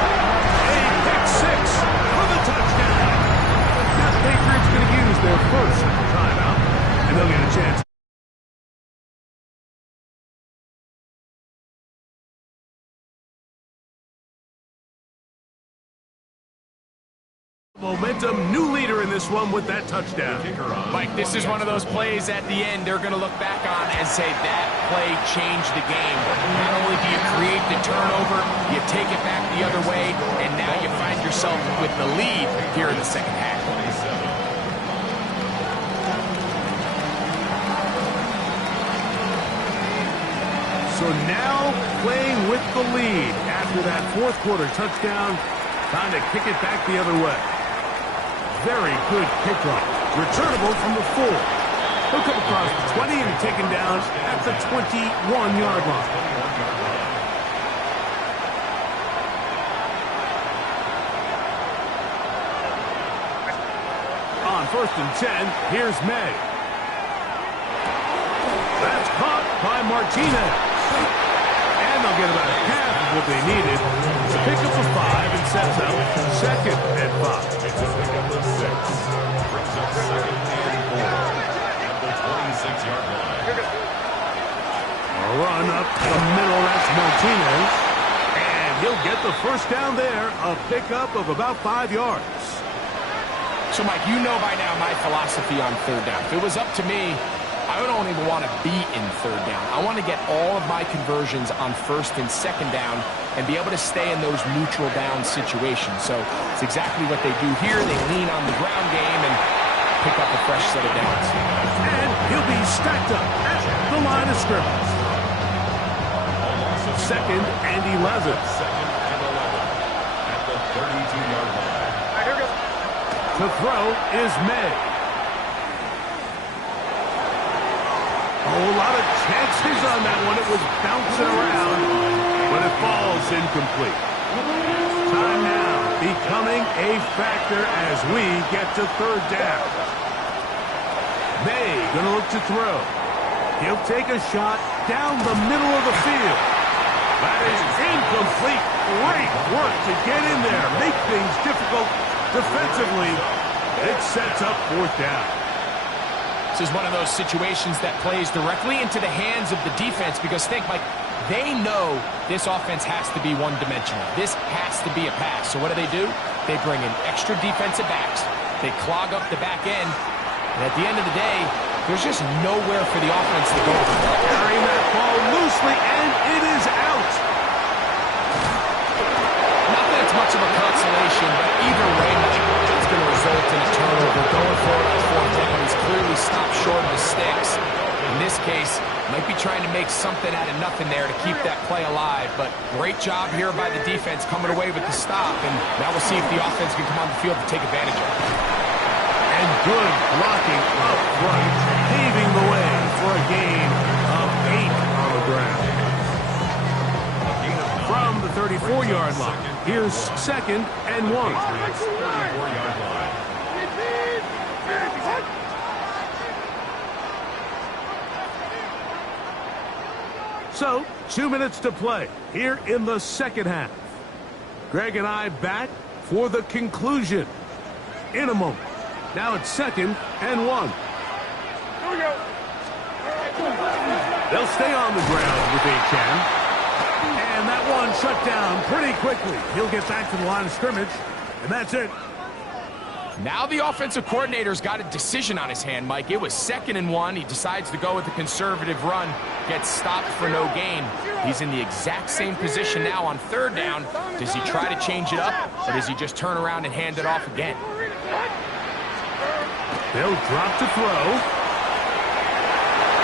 A pick 6 for the touchdown. Now the Patriots going to use their first timeout, and they'll get a chance Momentum, new leader in this one with that touchdown. Mike, this is one of those plays at the end they're going to look back on and say that play changed the game. Not only do you create the turnover, you take it back the other way, and now you find yourself with the lead here in the second half. So now playing with the lead after that fourth quarter touchdown, time to kick it back the other way. Very good kickoff. Returnable from the 4. He'll come across the 20 and taken down at the 21-yard line. On 1st and 10, here's May. That's caught by Martinez. And they'll get about half of what they needed to pick up the 5 and sets up 2nd and 5. It's a pick up the 6. Brings up 2nd and 4 at the 26-yard line. A run up the middle, that's Martinez. And he'll get the first down there, a pickup of about 5 yards. So, Mike, you know by now my philosophy on third down. If it was up to me, I don't even want to be in third down. I want to get all of my conversions on 1st and 2nd down and be able to stay in those neutral down situations. So it's exactly what they do here. They lean on the ground game and pick up a fresh set of downs. And he'll be stacked up at the line of scrimmage. 2nd and 11. 2nd and 11 at the 32-yard line. Here we go. To throw is May. Oh, a lot of chances on that one. It was bouncing around, but it falls incomplete. Time now becoming a factor as we get to 3rd down. May going to look to throw. He'll take a shot down the middle of the field. That is incomplete. Great work to get in there. Make things difficult defensively. It sets up 4th down. This is one of those situations that plays directly into the hands of the defense because think, Mike, they know this offense has to be one-dimensional. This has to be a pass. So what do? They bring in extra defensive backs. They clog up the back end. And at the end of the day, there's just nowhere for the offense to go. Carrying that ball loosely, and it is out. Not that it's much of a consolation, but either way, it's going to result in a turnover. Going forward on 4th down, he's clearly stopped short of the sticks. In this case, might be trying to make something out of nothing there to keep that play alive. But great job here by the defense coming away with the stop. And now we'll see if the offense can come on the field to take advantage of it. And good blocking up front, paving the way for a gain of 8 on the ground. From the 34-yard line, here's 2nd and 1. 34-yard line. So, 2 minutes to play here in the second half. Greg and I back for the conclusion in a moment. Now it's 2nd and 1. Here we go. They'll stay on the ground with H.M. And that one shut down pretty quickly. He'll get back to the line of scrimmage, and that's it. Now the offensive coordinator's got a decision on his hand, Mike. It was 2nd and 1. He decides to go with a conservative run, gets stopped for no gain. He's in the exact same position now on 3rd down. Does he try to change it up, or does he just turn around and hand it off again? They'll drop to throw.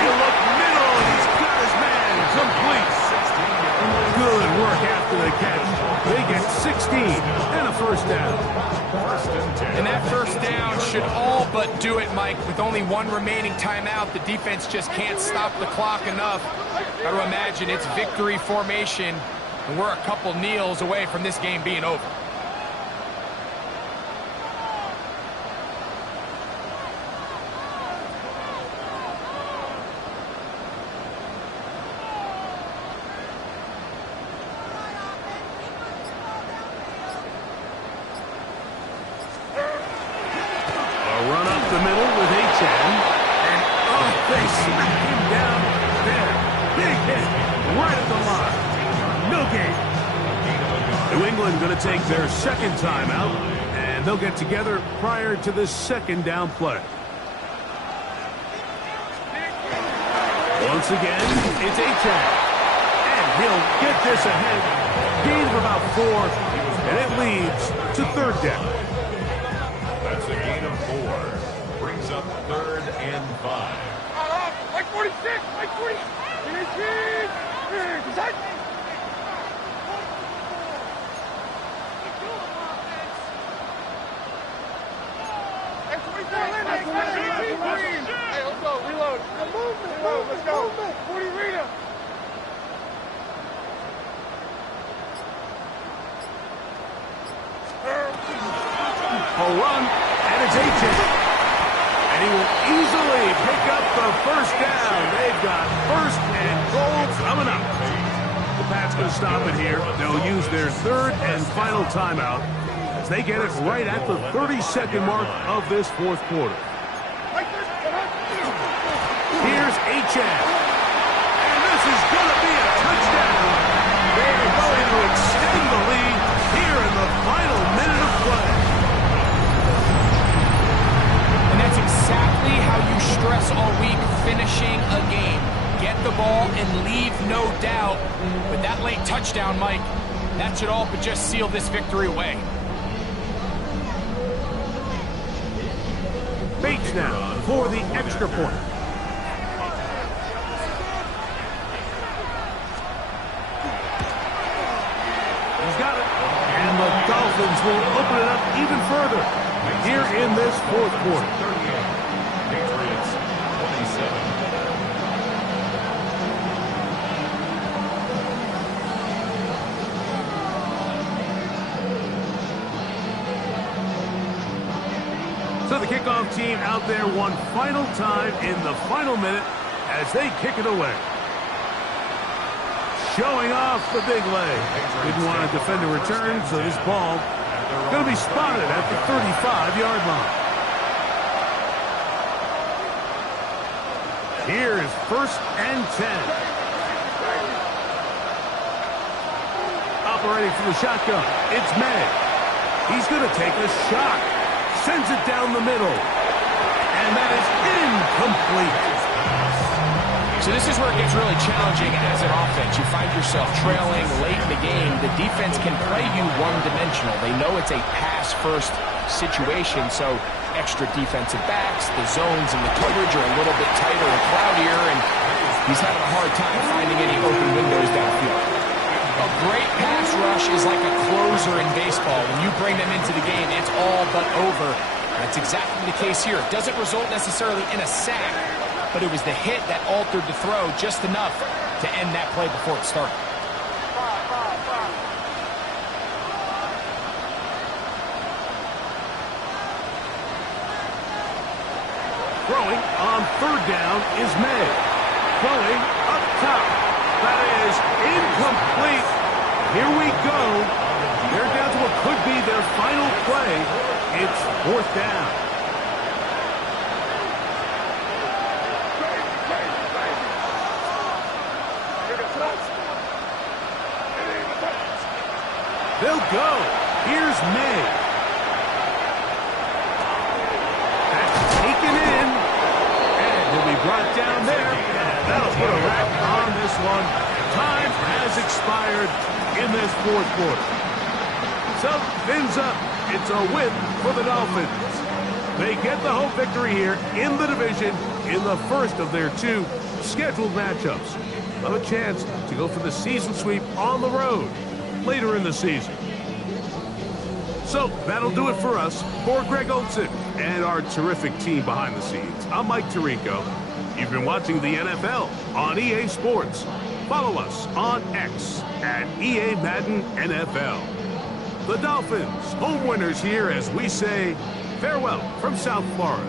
He'll look middle, and he's got his man complete. Good work after the catch. They get 16 and a 1st down. And that 1st down should all but do it, Mike. With only 1 remaining timeout, the defense just can't stop the clock enough. Got to imagine it's victory formation, and we're a couple kneels away from this game being over. Run up the middle with H.M. And they smack him down there. Big hit right at the line. No gain. It New England going to take their second timeout, and they'll get together prior to the second down play. Once again, it's Achane. And he'll get this ahead. Gain of about 4, and it leads to third down. That's a gain of 4. Brings up 3rd and 5. Like 46, like 40. Is that? Hey, let's go, reload. Reload, let's go. 40 Rita. A run, and it's Achane. And he will easily pick up the first down. They've got 1st and goal coming up. The Pats going to stop it here. They'll use their 3rd and final timeout as they get it right at the 30-second mark of this 4th quarter. Here's Achane. And this is going to be a touchdown. They're going to extend the lead here in the final minute of play. And that's exactly how you stress all week finishing a game. Get the ball and leave no doubt. But that late touchdown, Mike, that should all but just seal this victory away. Bates now for the extra point. He's got it. And the Dolphins will open it up even further here in this 4th quarter. Patriots 27. So the kickoff team out there one final time in the final minute as they kick it away. Showing off the big leg. Didn't want to defend a return, so this ball going to be spotted at the 35-yard line. Here is 1st and 10. Operating from the shotgun, it's May. He's going to take a shot. Sends it down the middle. And that is incomplete. So this is where it gets really challenging as an offense. You find yourself trailing late in the game. The defense can play you one-dimensional. They know it's a pass-first situation, so extra defensive backs, the zones and the coverage are a little bit tighter and cloudier, and he's having a hard time finding any open windows downfield. A great pass rush is like a closer in baseball. When you bring them into the game, it's all but over. That's exactly the case here. It doesn't result necessarily in a sack, but it was the hit that altered the throw just enough to end that play before it started. Throwing on 3rd down is May. Throwing up top. That is incomplete. Here we go. They're down to what could be their final play. It's 4th down. They'll go. Here's May. That's taken in. And he'll be brought down there. And that'll put a wrap on this one. Time has expired in this 4th quarter. So, fins up. It's a win for the Dolphins. They get the home victory here in the division in the first of their 2 scheduled matchups. Have a chance to go for the season sweep on the road later in the season. So, that'll do it for us. For Greg Olson and our terrific team behind the scenes, I'm Mike Tirico. You've been watching the NFL on EA Sports. Follow us on X at EA Madden NFL. The Dolphins, home winners here as we say farewell from South Florida.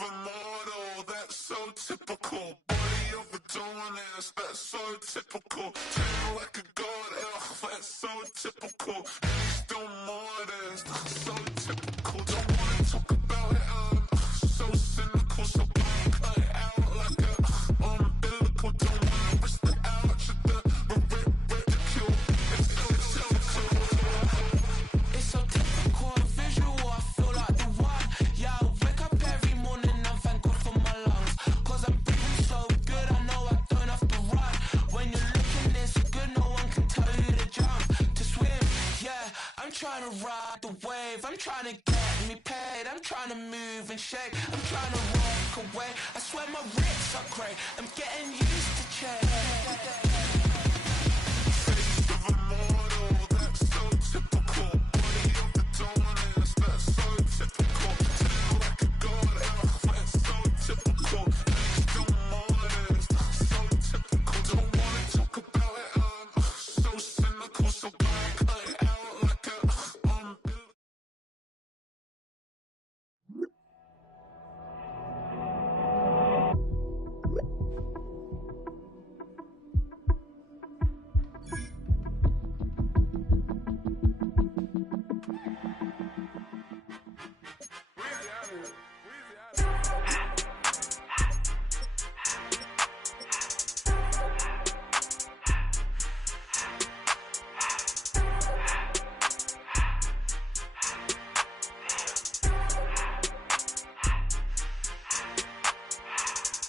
of a model, that's so typical. Body of a dominance, that's so typical. Tail like a god, that's so typical. And he's still modest, so typical. Don't wanna talk about it, so cynical. So cut it out like a umbilical. Don't wanna risk the ouch of the ridicule. It's so typical. It's so typical, visual, I feel like the one. Yeah, I wake up every morning and thank God for my lungs. Cause I'm breathing so good, I know I don't have to run. When you're looking this good, no one can tell you to jump, to swim. Yeah, I'm trying to ride the wave, I'm trying to get me paid, I'm trying to move and shake, I'm trying to walk away. I swear my wrists are great, I'm getting used to change.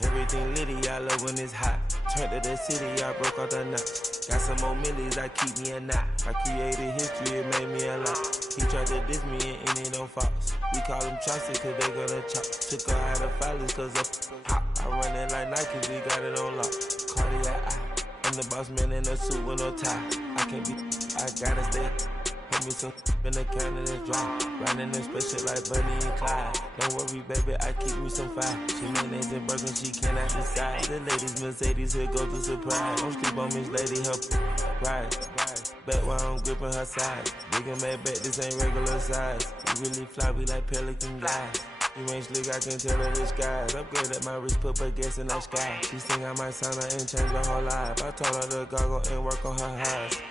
Everything litty, I love when it's hot. Turned to the city, I broke out the knot. Got some more millies, I keep me a knot. I created history, it made me a lot. He tried to diss me and it don't false. We call him Chaucer cause they gonna chop. Took her out of filers cause of hot. I run it like Nike, we got it on lock. Cardiac eye, I'm the boss man in a suit with no tie. I can't be, I gotta stay. Put me some in the can and it's dry. Riding in special like Bunny and Clyde. Don't worry, baby, I keep me some fire. She mayonnaise and burger, she cannot decide. The ladies Mercedes, here go to surprise. Don't sleep on Miss Lady, help rise. Back while I'm gripping her sides. Big and mad back, this ain't regular size. We really fly, we like pelican guys. You ain't slick, I can tell her disguise. Upgrade at my wrist, put her gas in the sky. She think I might sign her and change her whole life. I told her to goggle and work on her highs.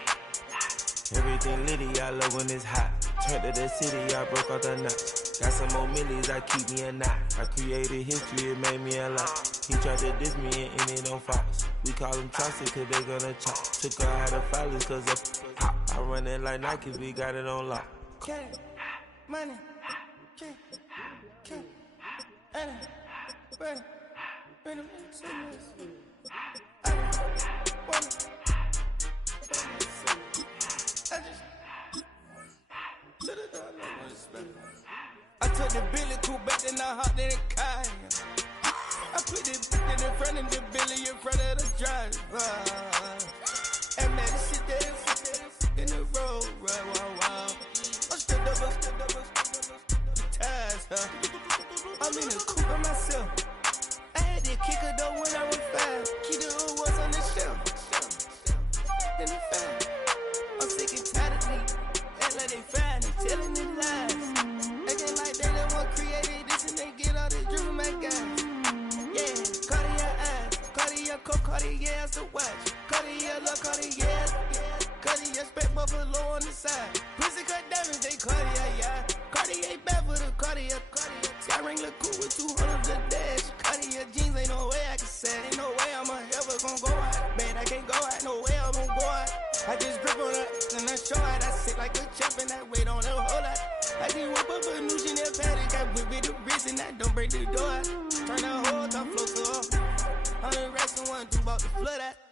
Everything litty, I love when it's hot. Turned to the city, I broke out the knot. Got some more millies, I keep me a knot. I created history, it made me a lot. He tried to diss me and it don't false. We call him Chaucer cause they gonna chop. Took her out of filers cause of hot. I run it like Nike, we got it on lock. Cash, money, cash, money, bread, I took the Billy cool back, then I hopped in the car. I put the bitch in front of the Billy in front of the driver. And man, sit there in the road, right, wow. I stood up, the tires, I'm in the coupe by myself. I had to kick her though when I was 5. Keep the old ones on the shelf. In the fan. I'm sick and tired of me. Act like they fine and telling them lies. Acting like they the one created this and they get all this driven my guys. Yeah, Cartier eyes, Cartier coat, Cartier as the watch. Cartier love, Cartier, Cartier spec buffalo on the side. Pussy cut diamonds, they Cartier, yeah. Cartier bad for the Cartier. Sky ring look cool with 200 the dash. Cartier jeans, ain't no way I can say. Ain't no way I'm ever gonna go out. Man, I can't go out, no way I'm gonna go out. I just grip on her and I show out. I sit like a champ and I wait on her whole lot. I just whip up a new Chanel patty. Got whip with the wrist and I don't break the door out. Turn the whole top float to her. 100 racks and 1, 2 bought the flood out.